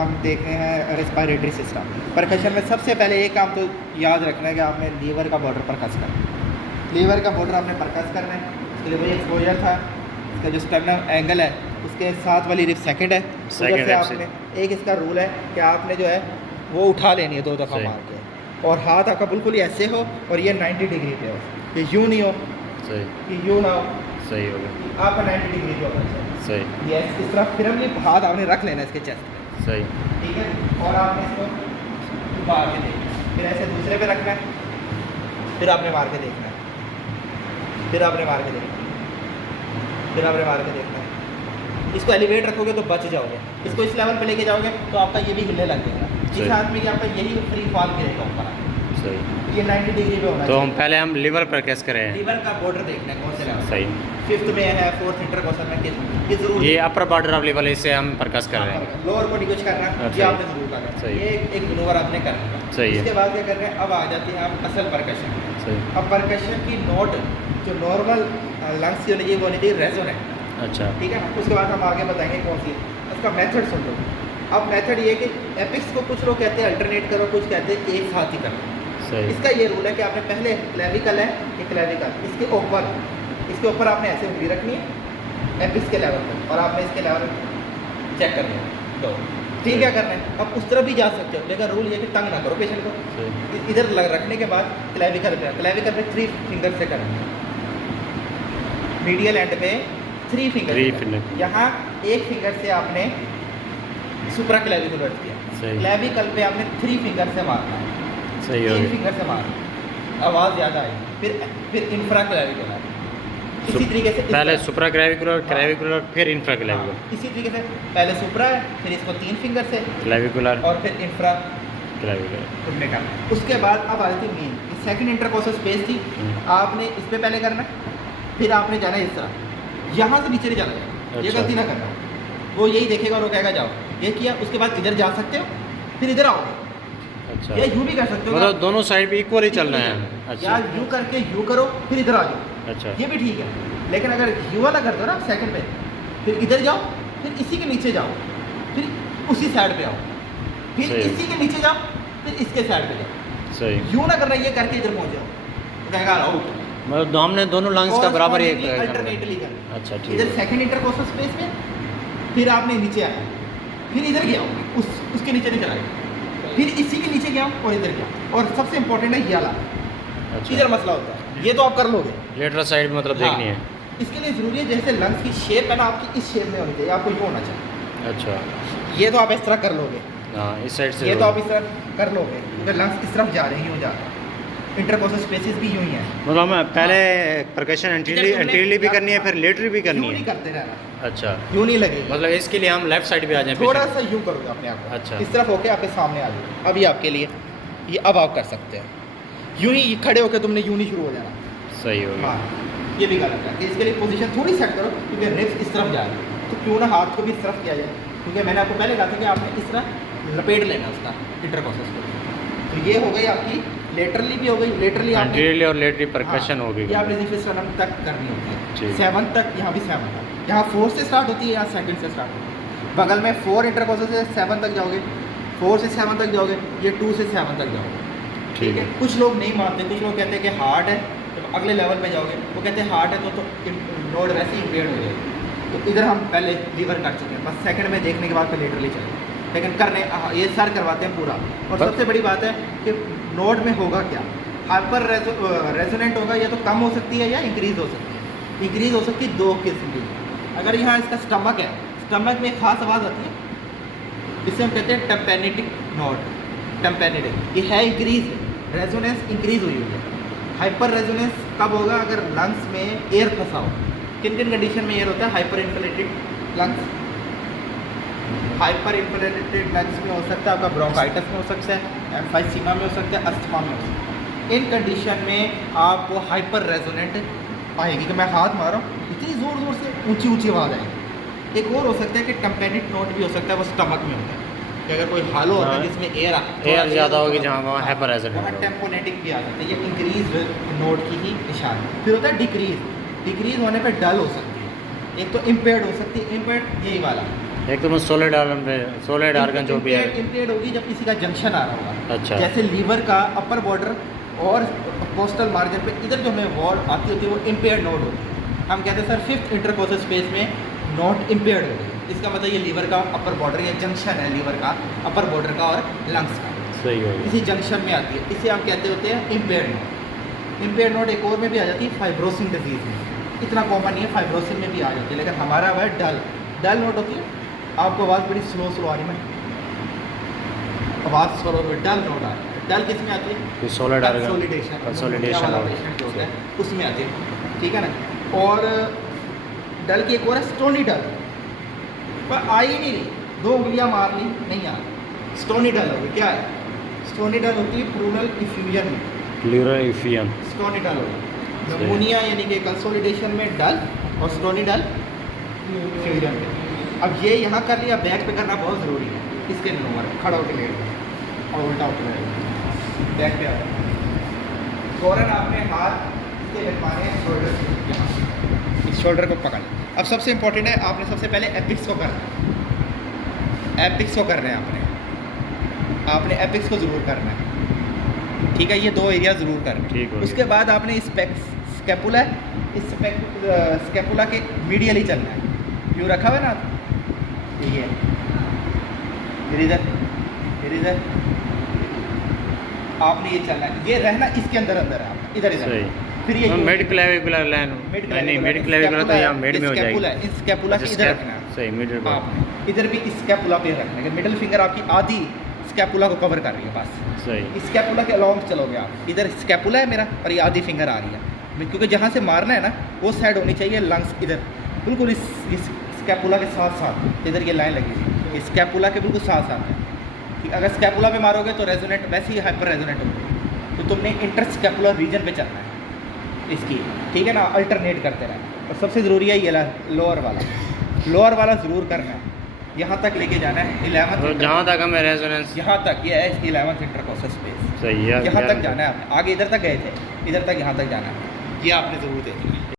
हम देख रहे हैं रेस्पिरेटरी सिस्टम। परकशन में सबसे पहले एक काम तो याद रखना है कि आपने लीवर का बॉर्डर परकस करना है। लीवर का बॉर्डर आपने परकस करना है। उसके लिए वही एक्सपोजर था, इसका जो स्टेमिना एंगल है उसके साथ वाली रिप सेकंड है। उधर से आपने एक इसका रूल है कि आपने जो है वो उठा लेनी है 2 दफ़ा मार के, और हाथ आपका बिल्कुल ही ऐसे हो और ये 90 डिग्री पे हो, कि यूँ नहीं हो, सही, कि यूँ ना हो, सही हो गया, आपका 90 डिग्री पे होना चाहिए। सही, ये इस तरह फिर हाथ आपने रख लेना इसके चेस्ट पे, सही, ठीक है, और आपने इसको मार के देखना है, फिर ऐसे दूसरे पे रखना है, फिर आपने मार के देखना है, फिर आपने मार के देखना है, फिर आपने मार के देखना है। इसको एलिवेट रखोगे तो बच जाओगे, इसको इस लेवल पे लेके जाओगे तो आपका ये भी हिलने लग जाएगा, जिस हाथ में कि आपका यही फ्री फॉल गिरेगा ऊपर, सही। ये 90 डिग्री पे होना तो चाहिए। हम पहले हम लीवर पर कैसे करें? लीवर का बॉर्डर देखना है कौन से लेवल, सही, 5th में है, 4th इंटरकोस्टल में किस जरूर, ये अपर बॉर्डर ऑफ लीवर, इससे हम प्रकाश कर रहे हैं। लोअर बॉडी कुछ करना है, ये आपने जरूर करना है, ये एक मनोवर आपने करना है। सही है। इसके बाद क्या कर रहे हैं, अब आ जाती है आप असल परकशन। सही, अब परकशन की नोट जो नॉर्मल लंग्स की होनी चाहिए वो होनी चाहिए रेजोनेंट, अच्छा, ठीक है। उसके बाद हम आगे बताएंगे कौन सी, उसका मेथड सुन लो। अब मेथड ये कि एपिक्स को कुछ लोग कहते हैं अल्टरनेट करो, कुछ कहते हैं एक साथ ही करो। सही, इसका ये रूल है कि आपने पहले क्लेविकल है, ये क्लेविकल, इसके ऊपर आपने ऐसे उंगली रखनी है एपिक्स के लेवल पर, और आपने इसके लेवल चेक करना है दो, ठीक, क्या करना है। अब उस तरफ भी जा सकते हो, लेकिन रूल ये कि तंग ना करो पेशेंट को। इधर रखने के बाद क्लेविकल पे 3 फिंगर से करना है, मीडियल एंड पे 3 फिंगर, यहाँ 1 फिंगर से आपने सुप्रा क्लेविकुलर किया, क्लेविकल पे आपने 3 फिंगर से मारना है, सही हो 3 गया। फिंगर से मारना, आवाज़ ज़्यादा आएगी। फिर इंफ्रा क्लेविकुलर, इसी तरीके से पहले सुप्रा क्लेविकुलर, क्लेविकुलर, फिर इंफ्रा क्लेविकुलर, इसी तरीके से पहले सुप्रा है, फिर इसको 3 फिंगर से क्लेविकुलर और फिर इंफ्रा क्लेविकुलर, तुमने करना है। उसके बाद अब आ जाती है मेन, सेकंड इंटरकोस्टल स्पेस थी, आपने इस पे पहले करना, फिर आपने जाना इस तरह, यहाँ से नीचे नहीं जाना है, ये गलती ना करना। वो यही देखेगा और वो कहेगा जाओ, ये किया, उसके बाद इधर जा सकते हो, फिर इधर आओगे, अच्छा, या यूँ भी कर सकते हो, मतलब दोनों साइड पे इक्वल ही चलना है। या अच्छा, यूँ करके यूँ करो, फिर इधर आ जाओ, अच्छा, ये भी ठीक है। लेकिन अगर यू वाला कर दो ना सेकंड पे, फिर इधर जाओ, फिर इसी के नीचे जाओ, फिर उसी साइड पे आओ, फिर इसी के नीचे जाओ, फिर इसके साइड पे जाओ, सही, यूँ ना करना, ये करके इधर पहुँच जाओ, तो कहेगा आउट। मतलब हमने दोनों लंग्स का बराबर एक अल्टरनेटली करना। अच्छा, ठीक इधर है, सेकंड इंटरकोस्टल स्पेस में, फिर आपने नीचे आया, फिर इधर गया, उसके नीचे नहीं चला, फिर इसी के नीचे गया और इधर गया, और सबसे इंपॉर्टेंट है ये वाला, अच्छा, इधर मसला होता है, ये तो आप कर लोगे, लेटरल साइड मतलब देखनी है। इसके लिए ज़रूरी है जैसे लंग्स की शेप है ना आपकी इस शेप में होनी चाहिए, आपको यूँ होना चाहिए। अच्छा, ये तो आप इस तरह कर लोगे, हाँ, इस साइड से ये तो आप इस तरह कर लोगे, क्योंकि लंग्स इस तरफ जा रहे हैं, यूँ जा रहे हैं, इंटरकोस्टल स्पेसेस भी यूँ ही है। मतलब हमें पहले परकशन एंटीरियरली भी करनी है, फिर लेटरली भी करनी यूँ नहीं है। करते रहना, अच्छा, यूँ नहीं लगेगा, मतलब इसके लिए हम लेफ्ट साइड पे आ जाएं, थोड़ा सा यूँ करोगे अपने आप को, अच्छा, इस तरफ होके आपके सामने आ जाओ। अभी आपके लिए ये अब आप कर सकते हैं, यूँ ही खड़े होकर तुमने यूँ नहीं शुरू हो जाना, सही हो गया। हाँ, ये भी गलत है कि इसके लिए पोजीशन थोड़ी सेट करो, क्योंकि रिब्स इस तरफ जा रहे हैं, तो क्यों ना हाथ को भी इस तरफ किया जाए, क्योंकि मैंने आपको पहले कहा था कि आपने इस तरह लपेट लेना उसका इंटरकोस्टल को। तो ये हो गई आपकी लेटरली भी हो गई, लेटरली एंटीरियरली और लेटरली परकशन हो गई, ये आपने जिस तक करनी होती है, ठीक। 7 तक, यहाँ भी 7 तक, यहाँ 4 से स्टार्ट होती है, यहाँ 2nd से स्टार्ट होती है, बगल में 4 इंटरकोस्टल से 7 तक जाओगे, 4 से 7 तक जाओगे, ये 2 से 7 तक जाओगे, ठीक है। कुछ लोग नहीं मानते, कुछ लोग कहते हैं कि हार्ड है, तो अगले लेवल पे जाओगे, वो कहते हैं हार्ड है तो नोड वैसे ही इम्पेयर्ड हो जाएगा। तो इधर हम पहले लीवर कर चुके हैं, बस सेकंड में देखने के बाद फिर लेटरली चले, लेकिन करने ये सर करवाते हैं पूरा। और सबसे बड़ी बात है कि नोड में होगा क्या, हाइपर रेजोनेंट होगा, या तो कम हो सकती है या इंक्रीज हो सकती है। इंक्रीज हो सकती है 2 किस्म की, अगर यहाँ इसका स्टमक है, स्टमक में एक खास आवाज़ आती है, इसे हम कहते हैं टेम्पेनेटिक नोड, टेम्पेनेटिक, ये है इंक्रीज, रेजोनेंस इंक्रीज हुई है। हाइपर रेजोनेंस कब होगा, अगर लंग्स में एयर फंसा हो। किन किन कंडीशन में एयर होता है, hyper inflated lungs, hyper inflated lungs में हो सकता है आपका ब्रोंकाइटिस में हो सकता है, एम्फाइसीमा में हो सकता है, अस्थमा में हो सकता है। इन कंडीशन में आपको हाइपर रेजोनेंट आएगी कि मैं हाथ मारा इतनी ज़ोर ज़ोर से ऊंची ऊंची आवाज़ आएगी। एक और हो सकता है कि टेम्पेनिक नोट भी हो सकता है, वो स्टमक में होता है, कि अगर कोई हालो होता है जिसमें एयर ज़्यादा होगी, जहाँ वहाँ हाइपर रेजोनेंट, वहाँ टेम्पोनेटिक भी आ सकता है। ये इंक्रीज नोट की ही निशान। फिर होता है डिक्रीज, डिक्रीज होने पर डल हो सकती है, एक तो इम्पेयर्ड हो सकती है, इम्पेयर्ड यही वाला एक तो सोलिड आर्गन जो भी है। इम्पेयर्ड होगी जब किसी का जंक्शन आ रहा होगा। अच्छा। जैसे लीवर का अपर बॉर्डर और कोस्टल मार्जिन पे इधर जो हमें वॉल आती होती है वो इम्पेयर्ड नोड होती है। हम कहते हैं सर फिफ्थ इंटरकोस्टल स्पेस में नोड इम्पेयर्ड हो गई। इसका मतलब ये लीवर का अपर बॉर्डर या जंक्शन है लीवर का अपर बॉर्डर का और लंग्स का, सही हो गया। इसी जंक्शन में आती है। इसे हम कहते होते हैं इम्पेयर्ड नोड। इम्पेयर्ड नोड एक और में भी आ जाती है फाइब्रोसिन डिजीज़ में, इतना कॉमन नहीं है, फाइब्रोसिन में भी आ जाती है, लेकिन हमारा वह डल नोड होती है। आपको आवाज़ बड़ी स्लो आ रही है, आवाज़ स्लो में डल नोड आ रही है। डल किस में आती है? सोलिड आर्गन कंसोलिडेशन वाला पेशेंट जो होता है उसमें आती है, ठीक है ना। और डल की एक और है स्टोनी डल, पर आ ही नहीं रही, 2 उंगलियां मार ली नहीं आ रही, स्टोनी डल होगी। क्या है स्टोनी डल? होती है प्लूरल इफ्यूजन में, प्लूरल इफ्यूजन स्टोनी डल होगी। नमूनिया यानी कि कंसोलिडेशन में डल और स्टोनी डल फ्यूजन में। अब ये यहाँ कर लिया, बैक पे करना बहुत ज़रूरी है। इसके नंबर खड़ा होकर लेट और उल्टा होकर बैक पे आता है। फौरन आपने हाथ इसके लगवाने हैं शोल्डर से, यहाँ इस शोल्डर को पकड़। अब सबसे इम्पोर्टेंट है, आपने सबसे पहले एपिक्स को करना है। एपिक्स को करना है आपने एपिक्स को ज़रूर करना है, ठीक है। ये 2 एरिया ज़रूर करना है। ठीक हो उसके बाद आपने स्कैपुला, इस स्कैपुला के मीडियल ही चलना है। यूँ रखा हुआ है ना, ये इधर इधर आपने ये चलना है, ये रहना इसके अंदर है आपका, इधर सही। फिर ये मिड क्लेविकुलर लाइन नहीं, मिड क्लेविकुलर तो यहाँ मिड में हो जाएगी। इस स्कैपुला के इधर रखना है, सही मिड आपने इधर भी इस स्कैपुला पे रखना है। मिडिल फिंगर आपकी आधी स्कैपुला को कवर कर रही है बस, सही। स्कैपुला के अलॉन्ग चलोगे आप। इधर स्कैपुला है मेरा और ये आधी फिंगर आ रही है, क्योंकि जहाँ से मारना है ना वो साइड होनी चाहिए लंग्स, इधर बिल्कुल इस स्कैपुला के साथ साथ, इधर ये लाइन लगी हुई है, स्कैपुला के बिल्कुल साथ साथ है। कि अगर स्कैपुला पे मारोगे तो रेजोनेट वैसे ही हाइपर रेजोनेट होगी, तो तुमने इंटर स्कैपुलर रीजन पे चलना है इसकी, ठीक है ना, अल्टरनेट करते रहना। और सबसे ज़रूरी है ये लोअर वाला ज़रूर करना है, यहाँ तक लेके जाना है 11th, तो जहाँ तक हमें रेजोनेंस, यहाँ तक ये है इसकी 11th इंटरकोस्टल स्पेस, सही है, यहाँ तक जाना है आपने। आगे इधर तक गए थे, इधर तक यहाँ तक जाना है, ये आपने ज़रूर देखना है।